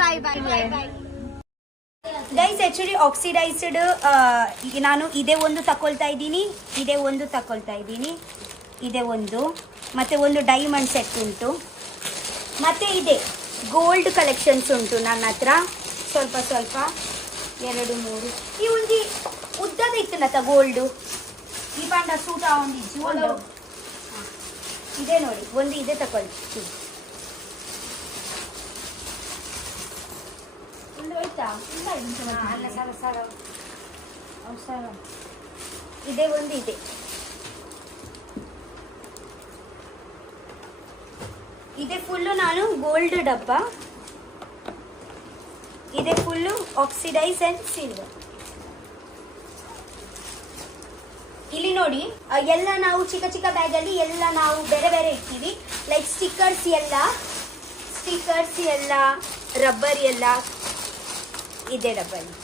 ಬಾಯ್ ಬಾಯ್ ಬಾಯ್ ಬಾಯ್. Guys actually oxidised ನಾನು ಇದೇ ಒಂದು ತಕೊಳ್ತಾ ಇದ್ದೀನಿ, ಇದೇ ಒಂದು ತಕೊಳ್ತಾ ಇದ್ದೀನಿ, ಇದೇ ಒಂದು, ಮತ್ತೆ ಒಂದು ಡೈಮಂಡ್ ಸೆಟ್ ಉಂಟು, ಮತ್ತೆ ಇದೆ ಗೋಲ್ಡ್ ಕಲೆಕ್ಷನ್ಸ್ ಉಂಟು ನನ್ನ ಹತ್ರ ಸ್ವಲ್ಪ ಸ್ವಲ್ಪ 2 3. ಈ ಒಂಜಿ ಉದ್ದದ ಇತ್ತನತ್ತ ಗೋಲ್ಡು ಈ ಪಾಂಡ ಸೂಟ ಒಂದಿಜ್ಜಿ ಒಂದು ಇದೆ ನೋಡಿ, ಒಂದು ಇದೆ ತಕೊಳ್ಳಿ. ಇದೇ ಒಂದು ಇದೆ, ಇದೆ ಫುಲ್ಲು ನಾನು ಗೋಲ್ಡ್ ಡಬ್ಬ, ಇದೆ ಫುಲ್ಲು ಆಕ್ಸಿಡೈಸ್ ಅಂಡ್ ಸಿಲ್ವರ್. ಇಲ್ಲಿ ನೋಡಿ ಎಲ್ಲ ನಾವು ಚಿಕ್ಕ ಚಿಕ್ಕ ಬ್ಯಾಗ್ ಅಲ್ಲಿ ಎಲ್ಲ ನಾವು ಬೇರೆ ಬೇರೆ ಇಡ್ತೀವಿ. ಲೈಕ್ ಸ್ಟಿಕ್ಕರ್ಸ್ ಎಲ್ಲ ರಬ್ಬರ್ ಎಲ್ಲ ಇದೆ ಡಬ್ಬಲ್ಲಿ.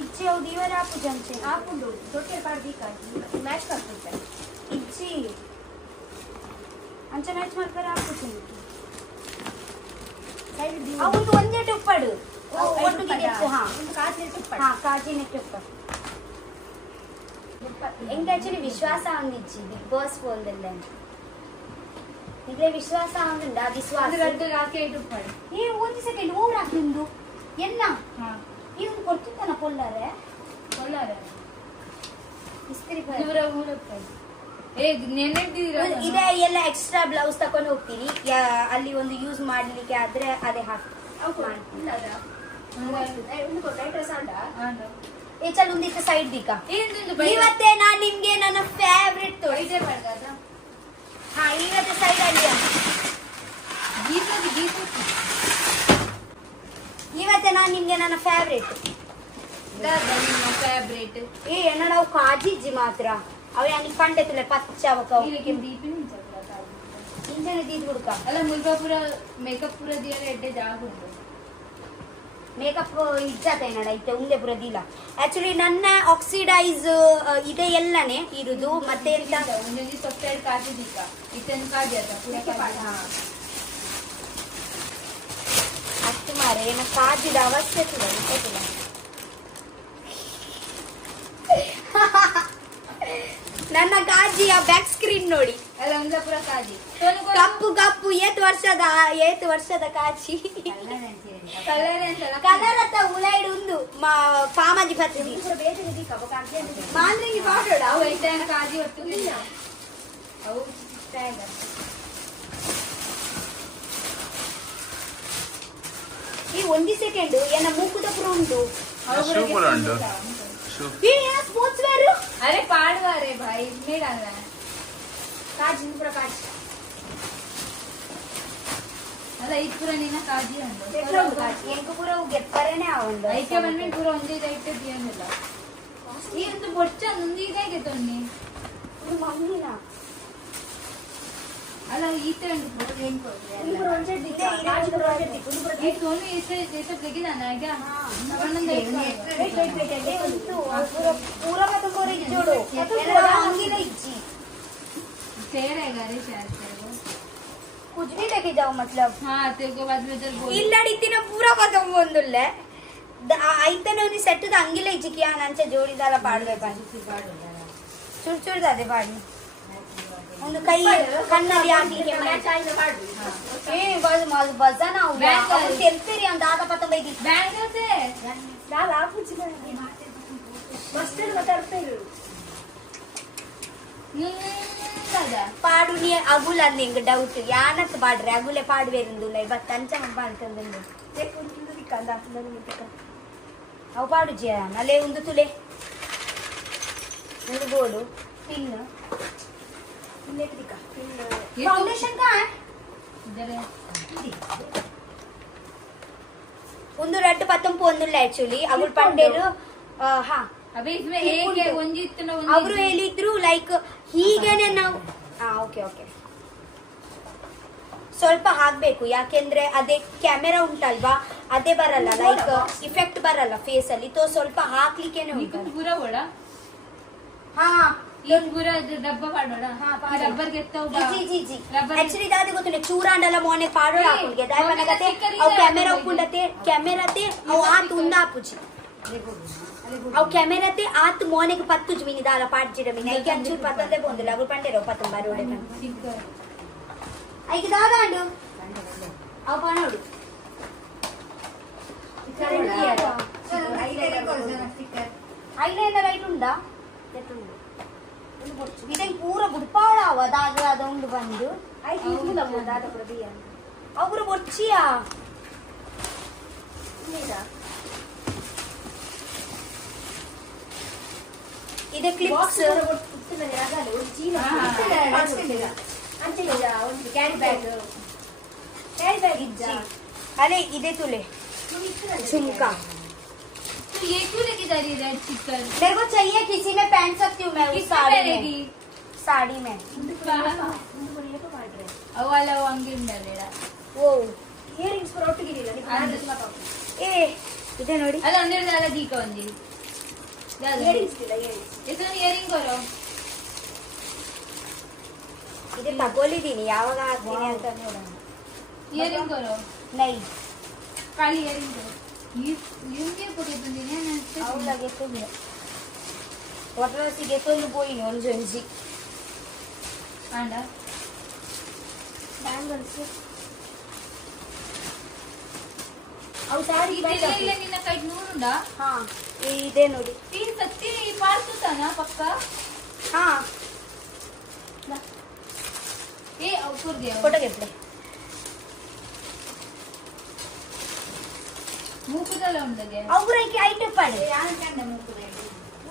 इज्जी दीवर आप जमचे आप छोटे पाड़ दी का मैच कर सकते हैं इज्जी अंचा मैच मार कर आप कुछ नहीं ಅವನು ಒಂದೇ ಟುಪ್ಪಡು ಒಟ್ಟಿಗೆ ಹಾ ಕಾಜಿನ ಟುಪ್ಪಡು ಎಂಗೆ ಆಕ್ಚುಲಿ ವಿಶ್ವಾಸ ಅಂದಿಚ್ಚಿ ಬಿಗ್ ಬಾಸ್ ಫೋನ್ದಲ್ಲ ಇದ್ರೆ ವಿಶ್ವಾಸ ಅಂದ ವಿಶ್ವಾಸ ಟುಪ್ಪಡು ಏ ಒಂದು ಸೆಕೆಂಡ್ ಓವರ್ ಹಾಕಿಂದು ಎನ್ನ ಇವನು ಕೊಡ್ತಿದ್ದಾನ ಕೊಲ್ಲಾರೆ ಇಸ್ತ್ರಿ ಇದೇ ಎಲ್ಲ ಎಕ್ಸ್ಟ್ರಾ ಬ್ಲೌಸ್ ತಕೊಂಡು ಹೋಗ್ತೀನಿ, ಅಲ್ಲಿ ಒಂದು ಯೂಸ್ ಮಾಡ್ಲಿಕ್ಕೆ ಆದ್ರೆ ಅದೇ ಹಾಕಿ ಚಲ್ ಒಂದಿತ್ತು ಸೈಡ್ ದಿಕ್ಕ. ಇವತ್ತೇ ನಾನ್ ನಿಮ್ಗೆ ನನ್ನ ಫೇವ್ರೆಟ್ ಹಾ ಇವತ್ತೆ ಸೈಡ್ ಅಲ್ಲಿ ಇವತ್ತೆ ನಾನ್ ನಿಮ್ಗೆ ನನ್ನ ಫೇವ್ರೆಟ್ ಏ ಎನ್ನ ನಾವು ಕಾಜಿಜ್ಜಿ ಮಾತ್ರ ಅವೆ ಅನಿ ಕಂಡೆತ್ತಲೆ ಪಚ್ಚವಕ ಇಂಚನೆ ದೀದ್ ಹುಡುಕ ಅಲ್ಲ ಮುಲ್ಬಾಪುರ ಮೇಕಪ್ ಪೂರ ದಿಯಲ್ಲ ಎಡ್ಡೆ ಜಾಗ ಉಂಟು ಮೇಕಪ್ ಇಜ್ಜಾತ ಏನಡ ಇತ್ತೆ ಉಂದೆ ಪೂರ ದಿಲ್ಲ. ಆಕ್ಚುಲಿ ನನ್ನ ಆಕ್ಸಿಡೈಸ್ ಇದೆ ಎಲ್ಲನೇ ಇರುದು. ಮತ್ತೆ ಎಂತ ಒಂದೊಂದು ಸೊಪ್ಪೆರಡು ಕಾಜಿ ದಿಕ್ಕ ಇಟ್ಟನ್ ಕಾಜಿ ಅದ ಪೂರಕ್ಕೆ ಪಾಡ ಅಷ್ಟು ಮಾರೆ ಏನ ಕಾಜಿದ ಅವಶ್ಯಕ ಇಲ್ಲ. ನನ್ನ ಕಾಜಿಯ ಬ್ಯಾಕ್ ಸ್ಕ್ರೀನ್ ನೋಡಿ ಅಲ್ಲ ಒಂದಪುರ ಕಾಜಿ ಕಪ್ಪು ಏತ್ ವರ್ಷದ ಕಾಜಿ ಕಲರ್ ಅತ್ತ ಉಲೈಡ್ ಉಂದು ಪಾಮಾಜಿ ಬರ್ತದೆ ಮಾಂದ್ರಂಗಿ ಪಾಡೋಡ ಅವು ಐಟನ್ ಕಾಜಿ ಒಟ್ಟು ಅವು ಈ ಒಂದು ಸೆಕೆಂಡ್ ಏನ ಮೂಕುದ ಪುರ ಉಂಟು ಸ್ಪೋರ್ಟ್ಸ್ ವೇರ್ अरे पाड़वा रे भाई इसमें डालना है काज पूरा काज ಅಲ್ಲ ಈ ಪೂರ ನಿನ್ನ ಕಾಜಿ ಅಂದು ಎಂಕು ಪೂರ ಗೆಪ್ಪರೇನೆ ಆವಂದು ಐಕೆ ಬಂದ್ಮೆ ಪೂರ ಒಂದೇ ಐತೆ ದಿಯಂದಿಲ್ಲ ಈ ಒಂದು ಬೊಚ್ಚ ಒಂದೇ ಇದೆ ತೊನ್ನಿ ಮಮ್ಮಿನ ಅಲ್ಲ ಈತೆ ಒಂದು ಪೂರ ಏನು ಕೊಡ್ರಿ ಪೂರ ಒಂದೇ ದಿದೆ ಕಾಜಿ ಪೂರ ಒಂದೇ ಪೂರ ಈ ತೊನ್ನಿ ಇಸೆ ಜೈಸೆ ತೆಗಿದ ನಾಗ ನಮ್ಮನ್ನ पूरा मतलब कोरे जोड़ो मेरा अंगी नहीं जी ಸೇರೆಗಾ रे शायद कुछ भी लेके जाओ मतलब हां तेरे को बाद में जब बोल ಇಲ್ಲಡಿತ್ತಿನ ಪೂರಾ ಪದಂ ಒಂದುಲ್ಲೆ ಐತನ ಒಂದು ಸೆಟ್ ದ ಅಂಗಿಲ ಇಜಿಕಿಯ ನಂಚೆ ಜೋಡಿದಾಲ ಪಾಡಬೇಕು ಚೂರ್ ಚೂರ್ ದಾದೆ ಪಾಡಿ ಒಂದು ಕೈ ಕಣ್ಣಲ್ಲಿ ಹಾಕಲಿಕ್ಕೆ ಮ್ಯಾಚ್ ಆಯ್ತು ಪಾಡು ಏ ಬಜನ ಅವ್ರು ತೆಲ್ತೀರಿ ಅಂತ ದಾದ ಪತ್ತ ಬೈದಿ ಬ್ಯಾಂಕ್ से ನಾಲ ಕುಚಿ ಮಸ್ಟರ್ ಮಾತಾಡ್ತಾರೆ ಪಾಡು ನೀ ಅಗುಲ ನಿಂಗೆ ಡೌಟ್ ಯಾನಕ್ ಪಾಡ್ರೆ ಅಗುಲೆ ಪಾಡ್ವೇರಿಂದು ಲೈ ಬತ್ ಅಂಚ ಪಾಡ್ತಂದು ಅವು ಪಾಡು ಜಿ ಅಲ್ಲೇ ಒಂದು ತುಲೆ ಒಂದು ಗೋಡು ಪಿನ್ ಫೌಂಡೇಶನ್ ಕಾ ಒಂದು ರೆಡ್ ಪತ್ತಂಪು ಒಂದಿಲ್ಲ ಆಕ್ಚುಲಿ ಅಗುಲ್ ಪಂಡೇರು ಹಾ अभी इसमें एक है ಒಂಜಿ ಇತ್ತನ ಒಂಜಿ ಅವರು ಹೇಳಿದ್ರು ಲೈಕ್ ಹೀಗೇನೆ ನಾವು ಓಕೆ ಓಕೆ ಸ್ವಲ್ಪ ಹಾಕ್ಬೇಕು ಯಾಕೆಂದ್ರೆ ಅದೇ ಕ್ಯಾಮೆರಾ ಉಂಟಲ್ವಾ ಅದೇ ಬರಲ್ಲ ಲೈಕ್ ಇಫೆಕ್ಟ್ ಬರಲ್ಲ ಫೇಸ್ ಅಲ್ಲಿ ತೋ ಸ್ವಲ್ಪ ಹಾಕ್ಲಿಕ್ಕೇನೆ ಉಂಟು ಪೂರಾ ಓಡ हाँ ये पूरा डब्बा पाडोड़ा हाँ, ये रबर घेता हूँ जी रबर एक्चुअली दादी ಗೊತ್ತಿಲ್ಲ ಚೂರಾಂಡಲ ಮೊನೆ ಪಾಡೋಡ ಹಾಕುಲ್ಗೆ ದೈ ಮನಗತೆ ಅವು ಕ್ಯಾಮೆರಾ ಉಂಡತೆ ಕ್ಯಾಮೆರಾತೆ ಅವು ಆತ್ ಉಂಡ ಆಪುಚಿ ಅವು ಕ್ಯಾಮೆರಾತೆ ಆತ್ ಮೊನೆಗೆ ಪತ್ತು ಮಿನಿ ದಾಲ ಪಾಡ್ಜಿಡ ಮಿನಿ ಐಕೆ ಅಂಚೂರು ಪತ್ತಂದೆ ಬಂದಿಲ್ಲ ಅವರು ಪಂಡೆರೋ ಪತ್ತಂ ಬಾರೋಡೆ ಐಕೆ ದಾದಾಂಡು ಅವು ಪನೋಡು ಐಲೈನರ್ ಐಟ್ ಉಂಡಾ ಇದನ್ನು ಪೂರ ಬುಡ್ಪಾಳಾವ ದಾದ ಅದ ಉಂಡು ಬಂದು ಅವ್ರು ಬೊಚ್ಚಿಯಾ ಇದೆ ಕ್ಲಿಪ್ಸ್ ಅರೆ ಇದೆ ತುಲೆ झुमका तो ये क्यों लेके जा रही है रेड चिकन मेरे को चाहिए किसी में पहन सकती हूँ मैं उस साड़ी में साड़ी में ಅವು ಅಲ್ಲ ಅವು ಹಂಗೆ ಉಂಡಲ್ಲ ಓ ಇಯರಿಂಗ್ಸ್ ಪರ ಒಟ್ಟಿಗಿರಲಿಲ್ಲ ಏ ಇದೆ ನೋಡಿ ಅಲ್ಲ ಒಂದೆರಡು ಅಲ್ಲ ದೀಕ ಒಂದಿ ಇಯರಿಂಗ್ಸ್ ಇಲ್ಲ ಇಯರಿಂಗ್ಸ್ ಇದನ್ನು ಇಯರಿಂಗ್ ಬರೋ ಇದೆ ತಗೊಳ್ಳಿದೀನಿ ಯಾವಾಗ ಹಾಕ್ತೀನಿ ಅಂತ ನೋಡೋಣ ಇಯರಿಂಗ್ ಬರೋ ನೈ ಖಾಲಿ ಇಯರಿಂಗ್ ಬರೋ ನಿಮ್ಗೆ ಕೊಟ್ಟಿದ್ದೀನಿ ಅವಳ ಗೆತ್ತೊಂದು ಒಟ್ಟರಸಿ ಗೆತ್ತೊಂದು ಪೋಯಿನಿ ಒಂದು ಜೊಂಜಿ ಆಂಡ ಬ್ಯಾಂಗಲ್ಸ್ ಅವು ಸಾರಿ ಇಲ್ಲ ನಿನ್ನ ಕೈ ನೂರುಂಡಾ ಹಾ ಇದೆ ನೋಡಿ ತೀನ್ ಸತ್ತಿ ಪಾರ್ಸುತ್ತಾನ ಪಕ್ಕ ಹಾ ಏ ಅವು ಕೂರ್ಗೆ ಫೋಟೋ ಗೆತ್ತಲೆ ಮೂಕುದಲ್ಲ ಉಂಡಗೆ ಅವ್ರಕ್ಕೆ ಐಟು ಪಡೆ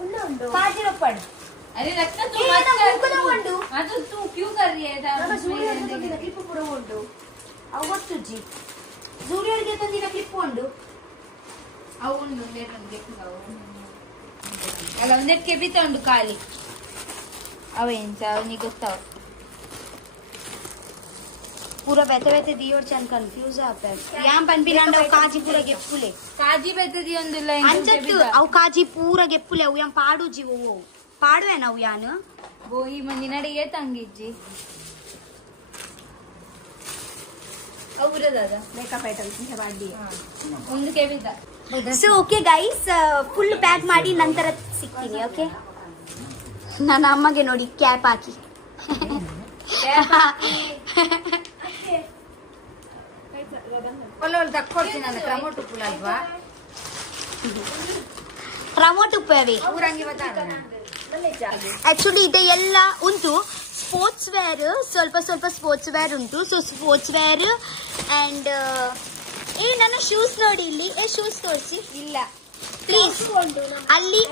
ಉಂಡು ಕಾಜಿರೋ ಪಡೆ अरे रखना तू ये मत ना कर मुंह को ना हाँ तो तू क्यों कर रही है ಕ್ಲಿಪ್ ಪುರ ಉಂಡು ಅವು ಗೊತ್ತುಜ್ಜಿ ಜೂರಿಯರ್ಗೆ ತಂದಿನ ಕ್ಲಿಪ್ ಉಂಡು అవును ಅಲ್ಲ ಒಂದಕ್ಕೆ ಬಿತ್ತೊಂಡು ಖಾಲಿ ಅವೇಂತ ಅವನಿಗೆ ಗೊತ್ತಾವ पूरा बैठे बैठे दी और चंद कंफ्यूज आता है यहाँ पन भी नांडा काजी पूरा गेप्पुले ಕಾಜಿ ಬೆತ್ತದಿ ಒಂದಿಲ್ಲ अंचत्तु अव काजी पूरा गेप्पुले अव यहाँ पाडू जी वो पाडू है ना अव यहाँ ಗೋಹಿ ಮಂದಿ ನಡಿಗೆ ತಂಗಿಜ್ಜಿ ಅವರದಾದ ಮೇಕಪ್ ಐಟಮ್ಸ್ ಇಂತ ಬಾಡಿ ಒಂದು ಕೆಬಿತ so okay guys full pack ಮಾಡಿ ನಂತರ ಸಿಗ್ತೀನಿ ಓಕೆ ನನ್ನ ಅಮ್ಮಗೆ ನೋಡಿ ಕ್ಯಾಪ್ ಹಾಕಿ ಒಳ್ಳೆ ತಕ್ಕೊಡ್ತೀನಿ ನಾನು ಕ್ರಮೋಟ್ ಉಪ್ಪು ಅಲ್ವಾ ಟೊಮೊಟೊ ಉಪ್ಪು ಅವೆ ಊರಂಗಿ ಬತ್ತಾರ ಆಕ್ಚುಲಿ ಇದೆ ಎಲ್ಲ ಉಂಟು ಸ್ಪೋರ್ಟ್ಸ್ ವೇರ್ ಸ್ವಲ್ಪ ಸ್ವಲ್ಪ ಸ್ಪೋರ್ಟ್ಸ್ ವೇರ್ ಉಂಟು ಸೊ ಸ್ಪೋರ್ಟ್ಸ್ ವೇರ್ ಆ್ಯಂಡ್ ಏ ನನ್ನ ಶೂಸ್ ನೋಡಿ ಇಲ್ಲಿ ಶೂಸ್ ತೋರಿಸಿ ಇಲ್ಲ ಪ್ಲೀಸ್ ಅಲ್ಲಿ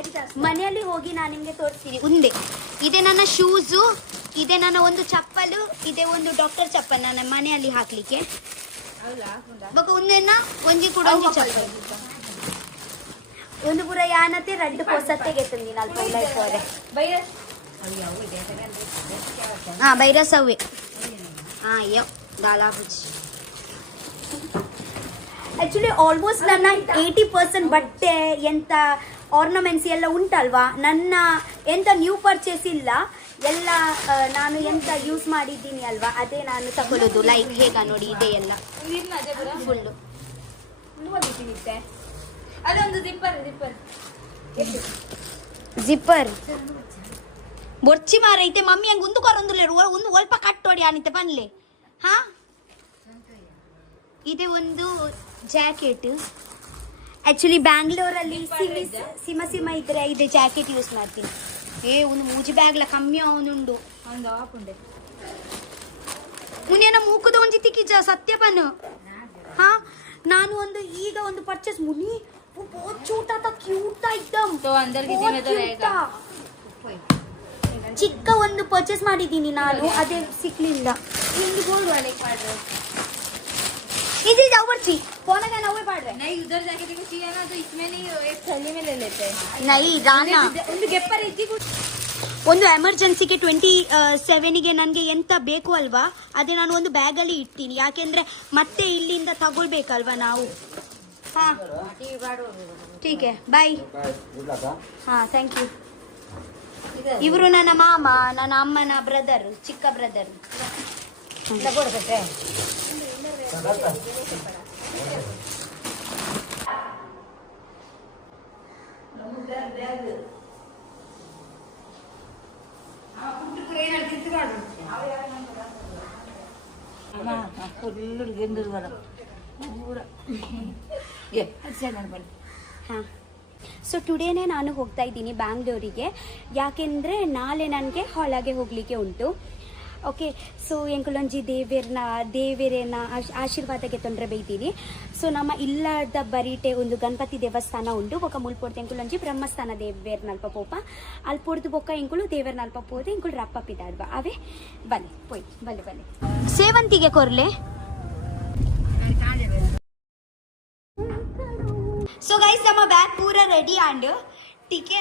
ಮನೆಯಲ್ಲಿ ಹೋಗಿ ನಾನು ನಿಮಗೆ ತೋರಿಸ್ತೀನಿ ಒಂದೇ ಇದೆ ನನ್ನ ಶೂಸು ಇದೆ ನನ್ನ ಒಂದು ಚಪ್ಪಲು ಇದೆ ಒಂದು ಡಾಕ್ಟರ್ ಚಪ್ಪಲ್ ನನ್ನ ಮನೆಯಲ್ಲಿ ಹಾಕ್ಲಿಕ್ಕೆ ಬೊಕ ಒಂದೇನ ಒಂಜಿ ಕೂಡ ಒಂಜಿ ಚಪ್ಪಲ್ ಒಂದು ಪೂರ ಯಾನತೆ ರೆಡ್ ಪೋಸತ್ತೆಗೆ ತಂದಿ ನಾಲ್ಕು ಲೈಫ್ ಬೈರಸ್ ಹಾ ಬೈರಸ್ ಅವೇ ಹಾ ಅಯ್ಯೋ ದಾಲಾ ಬುಜಿ ಆಕ್ಚುಲಿ ಆಲ್ಮೋಸ್ಟ್ ನನ್ನ 80% ಬಟ್ಟೆ ಎಂತ ಆರ್ನಮೆಂಟ್ಸ್ ಎಲ್ಲ ಉಂಟಲ್ವಾ ನನ್ನ ಎಂತ ನ್ಯೂ ಪರ್ಚೇಸ್ ಇಲ್ಲ ಎಲ್ಲ ನಾನು ಎಂತ ಯೂಸ್ ಮಾಡಿದ್ದೀನಿ ಅಲ್ವಾ ಅದೇ ನಾನು ತಗೊಳ್ಳೋದು ಲೈಕ್ ಹೇಗ ನೋಡಿ ಇದೆ ಎಲ್ಲ ಫುಲ್ಲು ಅದೊಂದು ದಿಪ್ಪರ್ ಜಿಪ್ಪರ್ ಬೊರ್ಚಿ ಮಾರೈತೆ ಮಮ್ಮಿ ಹಂಗೆ ಒಂದು ಕೊರೊಂದು ಒಂದು ಸ್ವಲ್ಪ ಕಟ್ಟೋಡಿ ಆನಿತೆ ಬನ್ಲೆ ಹಾ ಇದೆ ಒಂದು ಜಾಕೆಟ್ ಆಕ್ಚುಲಿ ಬ್ಯಾಂಗ್ಳೂರಲ್ಲಿ ಸಿಮ ಇದ್ರೆ ಇದೆ ಜಾಕೆಟ್ ಯೂಸ್ ಮಾಡ್ತೀನಿ ಒಂದು ಮೂಜಿ ಬ್ಯಾಗ್ಲ ಕಮ್ಮಿ ಅವನುಂಡು ಒಂದು ಹಾಕೊಂಡೆ ಮುನಿಯನ ಮೂಕದ ಒಂಜಿ ತಿಕ್ಕಿಜ ಸತ್ಯಪನ್ ಹಾ ನಾನು ಒಂದು ಈಗ ಒಂದು ಪರ್ಚೇಸ್ ಮುನಿ ಚೂಟ ಕ್ಯೂಟ್ ಐಟಮ್ ಚಿಕ್ಕ ಒಂದು ಪರ್ಚೇಸ್ ಮಾಡಿದ್ದೀನಿ ನಾನು ಅದೇ ಸಿಕ್ಲಿಲ್ಲ इधर जाओ बच्ची फोन का ना हुए पड़ रहे नहीं उधर जाके देखो चाहिए ना तो इसमें नहीं एक थैली में ले लेते हैं नहीं राना ಒಂದು ಗೆಪ್ಪರ್ ಇದ್ದಿ ಒಂದು ಎಮರ್ಜೆನ್ಸಿಗೆ 27ಗೆ ನನಗೆ ಎಂತ ಬೇಕು ಅಲ್ವಾ ಅದೇ ನಾನು ಒಂದು ಬ್ಯಾಗಲ್ಲಿ ಇಡ್ತೀನಿ ಯಾಕೆಂದ್ರೆ ಮತ್ತೆ ಇಲ್ಲಿಂದ ತಗೊಳ್ಬೇಕಲ್ವಾ ನಾವು ಹಾ ठीक है बाय हाँ थैंक यू ಇವರು ನನ್ನ ಮಾಮ, ನನ್ನ ಅಮ್ಮನ ಬ್ರದರ್, ಚಿಕ್ಕ ಬ್ರದರ್. ಸೊ ಟುಡೇನೆ ನಾನು ಹೋಗ್ತಾ ಇದ್ದೀನಿ ಬ್ಯಾಂಗ್ಳೂರಿಗೆ. ಯಾಕೆಂದರೆ ನಾಳೆ ನನಗೆ ಹಾಲಾಗೆ ಹೋಗಲಿಕ್ಕೆ ಉಂಟು. ಓಕೆ, ಸೊ ಎಂಕುಲೊಂಜಿ ದೇವೇರನ ಆಶೀರ್ವಾದಕ್ಕೆ ತೊಂದರೆ ಬೈತೀನಿ. ಸೊ ನಮ್ಮ ಇಲ್ಲದ ಬರೀಟೆ ಒಂದು ಗಣಪತಿ ದೇವಸ್ಥಾನ ಉಂಟು. ಬೊಕ್ಕ ಮುಲ್ಪೊಡ್ದು ಎಂಕುಲೊಂಜಿ ಬ್ರಹ್ಮಸ್ಥಾನ ದೇವೇರ್ನಲ್ಪ ಪೋಪ ಅಲ್ಲಿ ಪೊಡ್ದು ಬೊಕ್ಕ ಎಂಕುಲು ದೇವೇರ್ನಲ್ಪ ಪೋದೆ ಎಂಕುಲು ರಪ್ಪ ಪಿದಾಡ್ಬ ಅವೇ ಬಲೆ ಪೋಯ್ ಬಲೆ ಸೇವಂತಿಗೆ ಕೊರ್ಲೆ. ಸೊ ಗೈಸ್ ನಮ್ಮ ಬ್ಯಾಗ್ ಪೂರ ರೆಡಿ ಆಂಡ್ ಟೀಕೆ.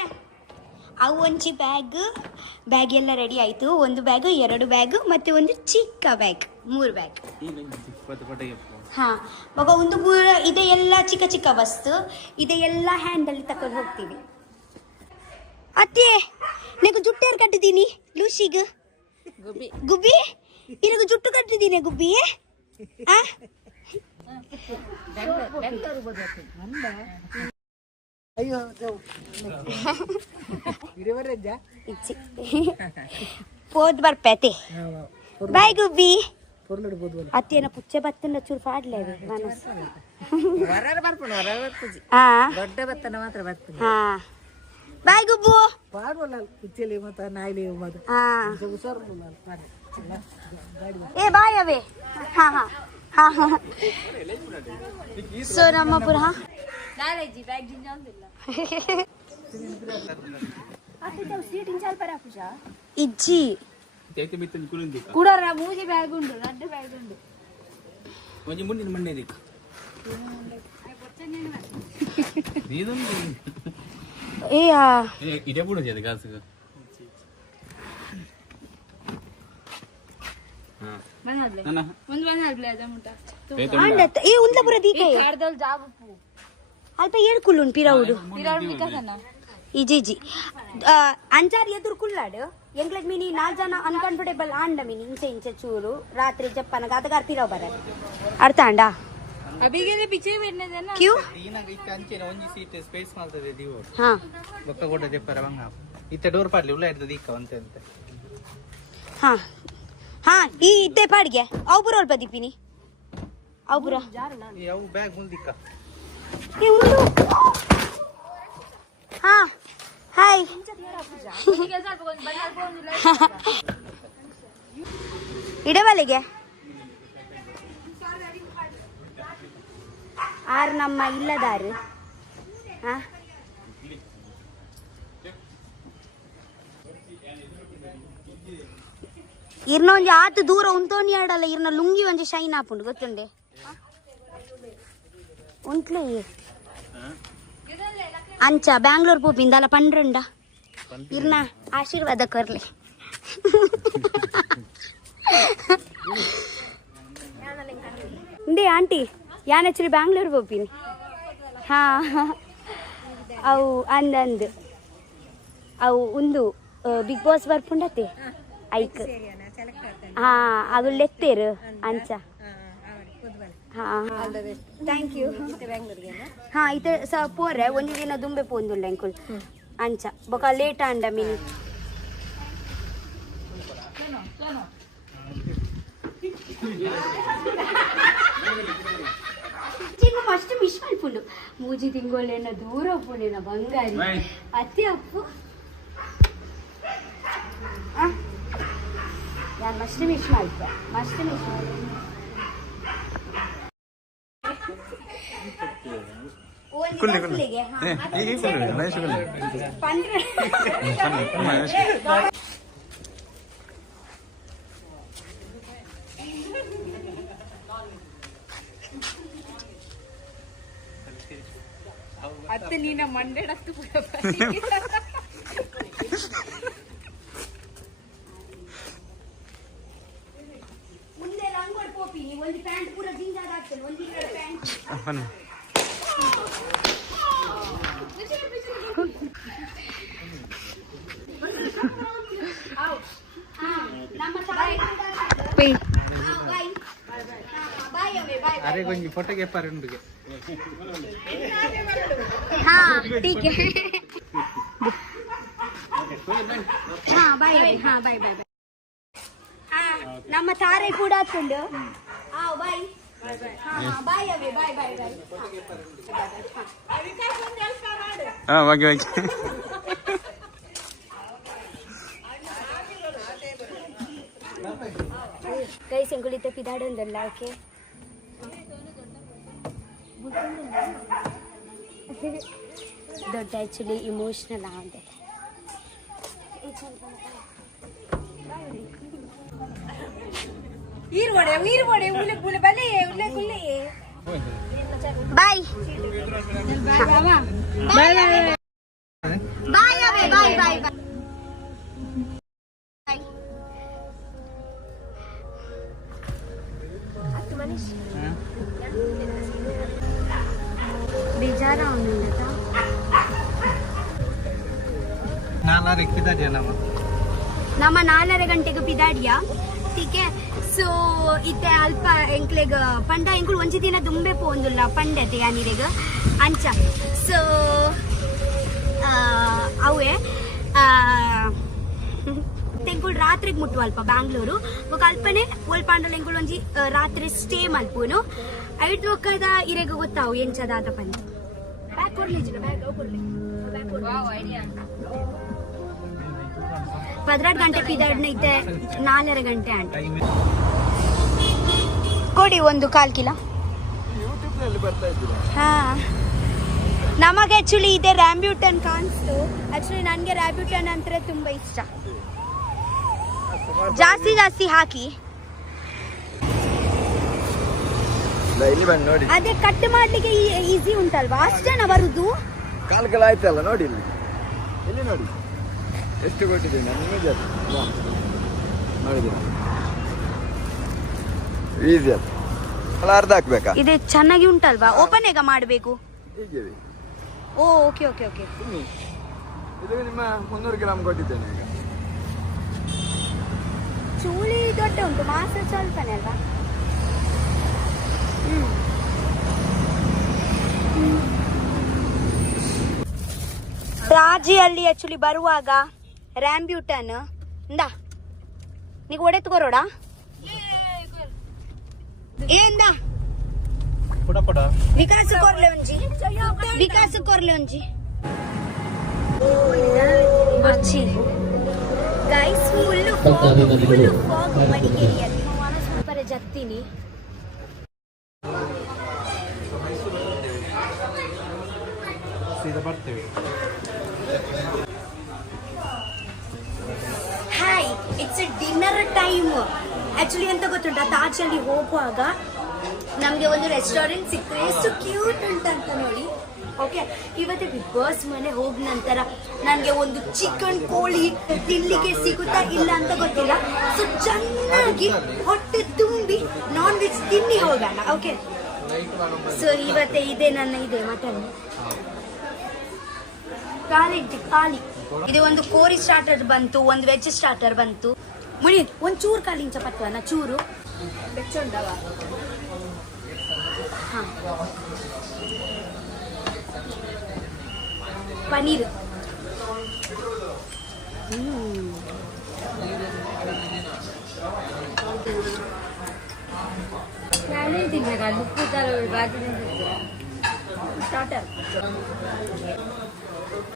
ಅವು ಒಂಚಿ ಬ್ಯಾಗ್ ಎಲ್ಲ ರೆಡಿ ಆಯಿತು. ಒಂದು ಬ್ಯಾಗ್, 2 ಬ್ಯಾಗ್ ಮತ್ತು ಒಂದು ಚಿಕ್ಕ ಬ್ಯಾಗ್, 3 ಬ್ಯಾಗ್. ಹಾಂ, ಮಗ ಒಂದು ಪೂರ ಇದೆ ಎಲ್ಲ ಚಿಕ್ಕ ಚಿಕ್ಕ ವಸ್ತು ಇದೆ ಎಲ್ಲ ಹ್ಯಾಂಡಲ್ಲಿ ತಕೊಂಡು ಹೋಗ್ತೀವಿ. ಅತ್ತೆ ನನಗೆ ಜುಟ್ಟು ಯಾರು ಕಟ್ಟಿದ್ದೀನಿ ಲೂಸಿಗ ಗುಬ್ಬಿ ಇನಗೆ ಜುಟ್ಟು ಕಟ್ಟಿದ್ದೀನಿ ಗುಬ್ಬಿ. పోదు ಬರ್ಪೇತೆ ಬಾಯ್ ಗುಬ್ಬಿ. ಅತ್ತೇನ ಪುಚ್ಚೆ ಬತ್ತನ ಚೂರು ಪಾಡ್ಲೇವೆ ಮನಸ್ಸು. ಬಾಯ್ ಗುಬ್ಬು. ಏ ಬಾಯ್ ಅವೇ. ಹಾ ಹಾ ಹಾ ಹಾ. ಸೊ ನಮ್ಮ ಪುರ ఇచ్చి కూడా మూజి బ్యాగ్ ఉండు నడ్డు బ్యాగ్ ఉండు కొంచెం ముందు మండేది ఇదే కూడా చేది కాసు ಅಲ್ಪ ಏಳ್ಕುಲ್ಲು ಪಿರವುಡು ಇಜಿಜಿ ಅಂಚಾರು ಎದುರು ಕುಲ್ಲಾಡು ಎಂಗ್ಲಗ್ ಮಿನಿ 4 ಜನ ಅನ್ಕಂಫರ್ಟೇಬಲ್ ಆಂಡ ಮಿನಿ ಇಂಚೆ ಚೂರು ರಾತ್ರಿ ಜಪ್ಪನ ಗಾತಗಾರ ಪಿರವ್ ಬರ ಅರ್ಥ ಆಂಡ ಅಬಿಗೆಲೆ ಪಿಚೆ ವೆನ್ನದನ ಕ್ಯೂ ಈನಾಗ ಇತ್ತ ಅಂಚೆನ ಒಂಜಿ ಸೀಟ್ ಸ್ಪೇಸ್ ಮಾಡ್ತದೆ ದಿವೋ ಹಾ ಬೊಕ್ಕ ಕೊಡ ಜಪ್ಪರ ಬಂಗ ಇತ್ತ ಡೋರ್ ಪಾಡ್ಲಿ ಉಲ್ಲ ಇರ್ತದೆ ಇಕ್ಕ ಅಂತ ಅಂತ ಹಾ ಹಾ ಈ ಇತ್ತೆ ಪಾಡ್ಗೆ ಅವು ಬುರ ಅಲ್ಪ ದಿಪಿನಿ ಅವು ಬುರ ಅವು ಬ್ಯಾಗ್ ಮುಂದಿಕ್ಕ ಏ ಉಂಡು ಹಾ ಹಾಯ್ ಇಡವಲ್ಲಿಗೆ ಆರು ನಮ್ಮ ಇಲ್ಲದಾರು ಹಾ ಇರ್ನ ಒಂಜಿ ಆತು ದೂರ ಉಂತೋನಿ ಆಡಲ್ಲ ಇರ್ನ ಲುಂಗಿ ಒಂಜಿ ಶೈನ್ ಆಪುಂಡು ಗೊತ್ತುಂಡೆ ಉಂಟ್ಲೆ ಅಂಚ ಬ್ಯಾಂಗ್ಳೂರ್ ಪೋಪಿಂದಲ್ಲ 12 ಇರ್ನ ಆಶೀರ್ವಾದ ಕೊರ್ಲಿ ಇಂದೇ ಆಂಟಿ ಯಾನ್ ಆಕ್ಚುಲಿ ಬ್ಯಾಂಗ್ಳೂರ್ ಪೋಪಿನಿ ಹಾ ಅವು ಅಂದಂದು ಅವು ಒಂದು ಬಿಗ್ ಬಾಸ್ ಬರ್ಪುಂಡತೆ ಐಕ್ ಹಾ ಅವು ಲೆತ್ತೇರು ಅಂಚ ಹಾ ಥ್ಯಾಂಕ್ ಯು ಹಾ ಇದು ಸ ಪೋರೆ ಒಂದು ದಿನ ದುಂಬೆ ಪೋಂದುಲ್ಲ ಎಂಕುಲ್ ಅಂಚ ಬೊಕ ಲೇಟ್ ಆಂಡ ಮಿನಿ ಚಿನ್ನ ಮಸ್ತ್ ಮಿಸ್ ಮಾಡ್ಪುಂಡು ಮೂಜಿ ತಿಂಗೊಳ್ಳೆನ ದೂರ ಪೋನೇನ ಬಂಗಾರಿ ಅತ್ತೆ ಅಪ್ಪು ಯಾರು ಮಸ್ತ್ ಮಿಸ್ ಮಾಡ್ತ ಮಸ್ತ್ ಮಿಸ್ ಮಾಡ ಅತ್ತೆ ನೀನ ಮಂಡೆಡತ್ತು ಮುಂದೆ ರಂಗೋಲಿ ಪೋಪಿ ಒಂದು ಪ್ಯಾಂಟ್ ಪೂರ ಜಿಂಜಾದ ಆಗ್ತದೆ ಒಂದು ಪ್ಯಾಂಟ್ अरे कोई फोटो के पर उनके हाँ ठीक है हाँ बाय हाँ बाय बाय बाय हाँ ನಮ್ಮ ತಾರೆ ಕೂಡ ಹಾಕೊಂಡು ಹಾ ಬಾಯ್ ಹಾ ಬಾಯ್ ಅವೇ ಬಾಯ್ ಬಾಯ್ ಬಾಯ್ हाँ ओके ओके ಕೈ ಸಂಗುಳಿತ ಪಿದಾಡೊಂದಲ್ಲ ಓಕೆ ದೊಡ್ಡ ಆ್ಯಕ್ಚುಲಿ ಇಮೋಷ್ನಲ್ ಆಗಿದೆ ಬಾಯ್ ಬಾಯ್ ಬಾಯ್ ಬಾಯ್ ಬಾಯ್ बेजार ನಮ್ಮ 4:30 ಗಂಟೆಗೆ ಪಿದಾಡಿಯಾ ठीक है सो इते अल्प ಎಂಕ್ಲೆಗ್ ಪಂಡ ಎಂಕುಲು ಒಂಜಿ ದಿನ ದುಂಬೆ ಪೋಂದುಲ್ಲ ಪಂಡತೆ ಯಾನಿರೆಗ ಅಂಚ ಸೊ ಅವೇ ಎಂಕುಲು ರಾತ್ರಿಗೆ ಮುಟ್ಟುವಲ್ಪ ಬ್ಯಾಂಗ್ಳೂರು ఒక ಅಲ್ಪನೆ ಒಲ್ ಪಾಂಡಲ ಎಂಕುಲು ಒಂಜಿ ರಾತ್ರಿ ಸ್ಟೇ ಮಲ್ಪುನು ಐಟ್ ಒಕ್ಕದ ಇರೆಗ ಗೊತ್ತಾವು ಎಂಚದಾದ ಪಂಡ ಬ್ಯಾಕ್ ಕೊರ್ಲಿಜಿನ ಬ್ಯಾಕ್ ಕೊರ್ಲಿ ಬ್ಯಾಕ್ ಕೊರ್ಲಿ ವಾವ್ ಐಡಿಯಾ 18 ಗಂಟೆ ಪಿದಾಡ್ನ ಇತ್ತೆ 4:30 ಗಂಟೆ ಅಂಟ ಕೊಡಿ ಒಂದು 1/4 ಕಿಲೋ ಯೂಟ್ಯೂಬ್ ನಲ್ಲಿ ಬರ್ತಾ ಇದ್ದೀರಾ ಹಾ ನಮಗೆ ಆಕ್ಚುಲಿ ಇದೆ ರ್ಯಾಂಬ್ಯೂಟನ್ ಕಾಣಿಸ್ತು ಆಕ್ಚುಲಿ ನನಗೆ ರ್ಯಾಂಬ್ಯೂಟನ್ ಅಂದ್ರೆ ತುಂಬಾ ಇಷ್ಟ ಜಾಸ್ತಿ ಜಾಸ್ತಿ ಹಾಕಿ ಇಲ್ಲಿ ಬನ್ನಿ ನೋಡಿ ಅದೇ ಕಟ್ ಮಾಡ್ಲಿಕ್ಕೆ ಈಸಿ ಉಂಟಲ್ವಾ ಅಷ್ಟೇನ ಬರುದು ಕಾಲ್ ಆಯ್ತಲ್ಲ ನೋಡಿ ಇಲ್ಲಿ ನೋಡಿ ಎಷ್ಟು ಕೊಟ್ಟಿದ್ದೀನಿ ನಾನು ನಿಮಗೆ ನೋಡಿದ್ದೀನಿ ಈಸಿ ಅದು ಅಲ್ಲ ಅರ್ಧ ಹಾಕ್ಬೇಕಾ ಇದೆ ಚೆನ್ನಾಗಿ ಉಂಟಲ್ವಾ ಓಪನ್ ಹೇಗ ಮಾಡಬೇಕು ಹೀಗೆ ಓ ಓಕೆ ಓಕೆ ಓಕೆ ಇದು ನಿಮ್ಮ 300 ಗ್ರಾಮ್ ಕೊಟ್ಟಿದ್ದೇನೆ ಈಗ ಚೂಳಿ ದೊಡ್ಡ ಉಂಟು ಮಾಸ ಸ್ವಲ್ಪನೇ ಅಲ್ವಾ ರಾಜಿಯಲ್ಲಿ ಆಕ್ಚುಲಿ ಬರುವಾಗ ರ್ಯಾಂಬ್ಯೂಟನ್ ಇಂದಾ ನೀಗ ಒಡೆತ್ಕೊರೋಡ ఏందా వికాస్ కొర్లే ఉంచి వికాస్ కొర్లే ఉంచి వచ్చి ಗೈಸ್ ಫುಲ್ ಫಾಗ್ ಮಡಿಕೇರಿಯಲ್ಲಿ ಸೂಪರ್ ಜತ್ತೀನಿ hi it's a dinner time actually ಅಂತ ಗೊತ್ತುಂಟಾ ತಾಜಲ್ಲಿ ಹೋಗುವಾಗ ನಮಗೆ ಒಂದು ರೆಸ್ಟೋರೆಂಟ್ ಸಿಕ್ತು ಎಷ್ಟು ಕ್ಯೂಟ್ ಉಂಟಂತ ನೋಡಿ ಓಕೆ ಇವತ್ತು ಬಿಗ್ ಬಾಸ್ ಮನೆ ಹೋದ ನಂತರ ನನಗೆ ಒಂದು ಚಿಕನ್ ಕೋಳಿ ತಿನ್ಲಿಕ್ಕೆ ಸಿಗುತ್ತಾ ಇಲ್ಲ ಅಂತ ಗೊತ್ತಿಲ್ಲ ಸೊ ಚೆನ್ನಾಗಿ ಹೊಟ್ಟೆ ತುಂಬಿ ನಾನ್ ವೆಜ್ ತಿನ್ನಿ ಹೋಗೋಣ ಓಕೆ ಸೊ ಇವತ್ತೇ ಇದೆ ನನ್ನ ಇದೆ ಮಟನ್ ಖಾಲಿ ಇದು ಒಂದು ಕೋರಿ ಸ್ಟಾರ್ಟರ್ ಬಂತು ಒಂದು ವೆಜ್ ಸ್ಟಾರ್ಟರ್ ಬಂತು ಮುನಿ ಒಂದು ಚೂರು ಕಾಲಿನ ಚಪಾತಿವನ್ನ ಚೂರು ಬೆಚ್ಚೊಂಡವ ಪನೀರ್ ಸ್ಟಾರ್ಟರ್